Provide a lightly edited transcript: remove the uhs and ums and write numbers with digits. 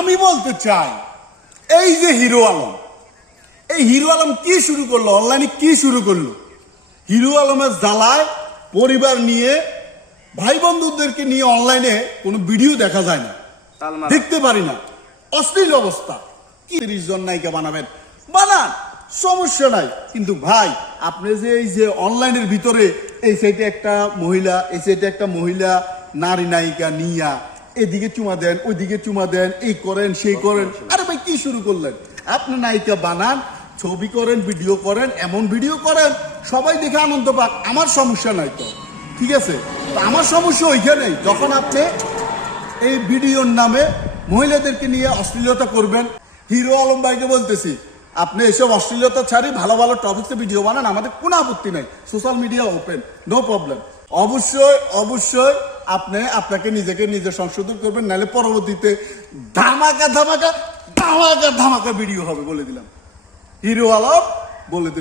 আমি বলতে চাই এই যে হিরো আলম, এই হিরো আলম কি শুরু করলো, অনলাইনে কি শুরু করলো? হিরো আলমের জ্বালায় পরিবার নিয়ে ভাই বন্ধুদেরকে নিয়ে অনলাইনে কোনো ভিডিও দেখা যায় না, দেখতে পারি না, অশ্লীল অবস্থা। 30 জন নায়িকা বানাবেন, বানান, সমস্যা নাই। কিন্তু ভাই আপনি যে এই যে অনলাইনের ভিতরে এই সাইডে একটা মহিলা, এই সাইডে একটা মহিলা নারী নায়িকা নিয়া এদিকে চুমা দেন, ওইদিকে চুমা দেন, এই করেন সেই করেন। আরে ভাই কি শুরু করলেন? আপনি নায়িকা বানান, ছবি করেন, ভিডিও করেন, এমন ভিডিও করেন সবাই দেখে আনন্দ পাক, আমার সমস্যা নাই তো, ঠিক আছে? তো আমার সমস্যা ওইখানেই, যখন আপনি এই ভিডিওর নামে মহিলাদেরকে নিয়ে অশ্লীলতা করবেন। হিরো আলম ভাইকে বলতেছি, আপনি এসব অশ্লীলতা ছাড়ি ভালো ভালো টপিক্সে ভিডিও বানান, আমাদের কোনো আপত্তি নাই, social media open, no problem. অবশ্যই অবশ্যই আপনাকে নিজে সংশোধন করবেন, নাহলে পরবর্তীতে ধামাকা ধামাকা ধামাকা ধামাকা ভিডিও হবে, বলে দিলাম। হিরো আলম বলে দিলাম।